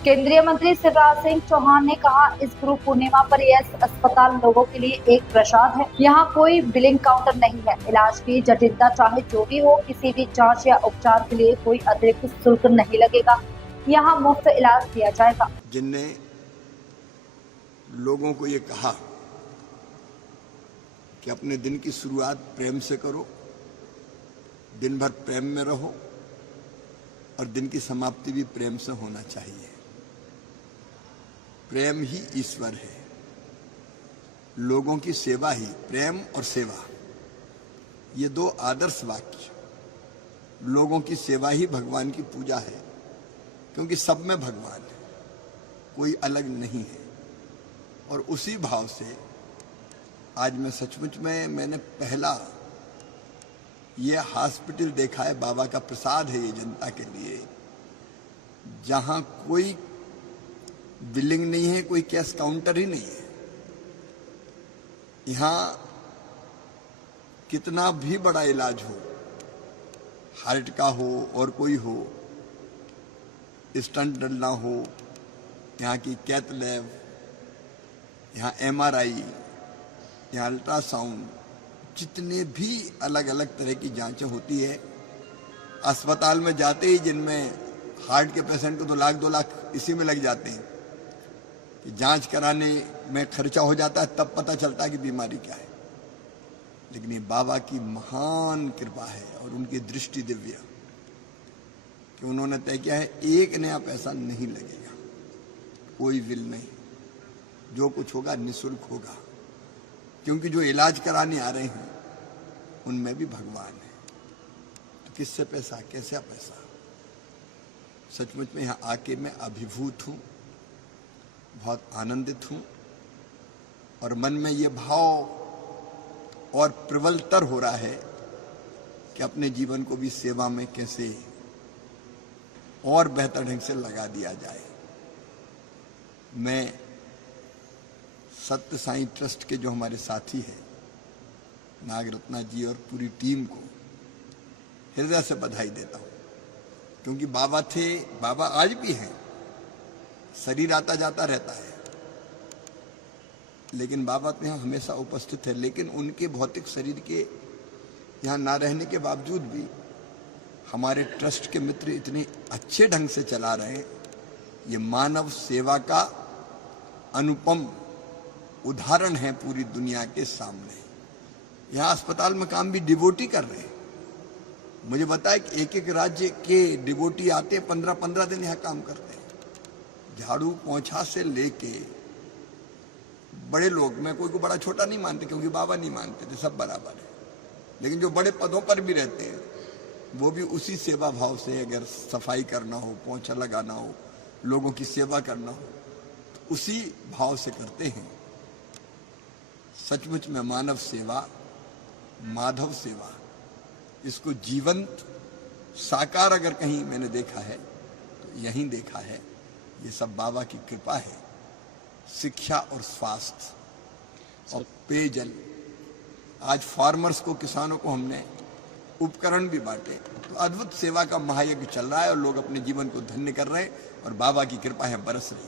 केंद्रीय मंत्री शिवराज सिंह चौहान ने कहा, इस गुरु पूर्णिमा पर यह अस्पताल लोगों के लिए एक प्रसाद है। यहाँ कोई बिलिंग काउंटर नहीं है। इलाज की जटिलता चाहे जो भी हो, किसी भी जांच या उपचार के लिए कोई अतिरिक्त शुल्क नहीं लगेगा। यहाँ मुफ्त इलाज किया जाएगा। जिनने लोगों को ये कहा कि अपने दिन की शुरुआत प्रेम से करो, दिन भर प्रेम में रहो और दिन की समाप्ति भी प्रेम से होना चाहिए। प्रेम ही ईश्वर है। लोगों की सेवा ही, प्रेम और सेवा, ये दो आदर्श वाक्य। लोगों की सेवा ही भगवान की पूजा है, क्योंकि सब में भगवान है, कोई अलग नहीं है। और उसी भाव से आज मैं सचमुच में मैंने पहला ये हॉस्पिटल देखा है, बाबा का प्रसाद है ये जनता के लिए, जहां कोई बिलिंग नहीं है, कोई कैश काउंटर ही नहीं है। यहां कितना भी बड़ा इलाज हो, हार्ट का हो और कोई हो, स्टंट डलना हो, यहाँ की कैथ लैब, यहाँ MRI, यहाँ अल्ट्रासाउंड, जितने भी अलग अलग तरह की जांचें होती है, अस्पताल में जाते ही जिनमें हार्ट के पेशेंट को 2 लाख इसी में लग जाते हैं कि जांच कराने में खर्चा हो जाता है, तब पता चलता है कि बीमारी क्या है। लेकिन ये बाबा की महान कृपा है और उनकी दृष्टि दिव्य, कि उन्होंने तय किया है 1 नया पैसा नहीं लगेगा, कोई बिल नहीं, जो कुछ होगा निःशुल्क होगा। क्योंकि जो इलाज कराने आ रहे हैं उनमें भी भगवान है, तो किससे पैसा, कैसा पैसा। सचमुच में यहाँ आके मैं अभिभूत हूँ, बहुत आनंदित हूँ, और मन में ये भाव और प्रबलतर हो रहा है कि अपने जीवन को भी सेवा में कैसे और बेहतर ढंग से लगा दिया जाए। मैं सत्य साईं ट्रस्ट के जो हमारे साथी हैं, नागरत्ना जी और पूरी टीम को हृदय से बधाई देता हूं, क्योंकि बाबा थे, बाबा आज भी हैं, शरीर आता जाता रहता है, लेकिन बाबा तो यहाँ हमेशा उपस्थित है। लेकिन उनके भौतिक शरीर के यहाँ ना रहने के बावजूद भी हमारे ट्रस्ट के मित्र इतने अच्छे ढंग से चला रहे हैं। ये मानव सेवा का अनुपम उदाहरण है पूरी दुनिया के सामने। यहाँ अस्पताल में काम भी डिवोटी कर रहे हैं। मुझे बताया कि एक राज्य के डिवोटी आते 15-15 दिन यहाँ काम करते हैं। झाड़ू पोंछा से लेके बड़े लोग, मैं कोई को बड़ा छोटा नहीं मानते, क्योंकि बाबा नहीं मानते थे, सब बराबर है। लेकिन जो बड़े पदों पर भी रहते हैं वो भी उसी सेवा भाव से, अगर सफाई करना हो, पोंछा लगाना हो, लोगों की सेवा करना हो, तो उसी भाव से करते हैं। सचमुच में मानव सेवा, माधव सेवा, इसको जीवंत साकार अगर कहीं मैंने देखा है तो यहीं देखा है। ये सब बाबा की कृपा है। शिक्षा और स्वास्थ्य और पेयजल, आज फार्मर्स को, किसानों को हमने उपकरण भी बांटे, तो अद्भुत सेवा का महायज्ञ चल रहा है और लोग अपने जीवन को धन्य कर रहे हैं और बाबा की कृपा है बरस रही।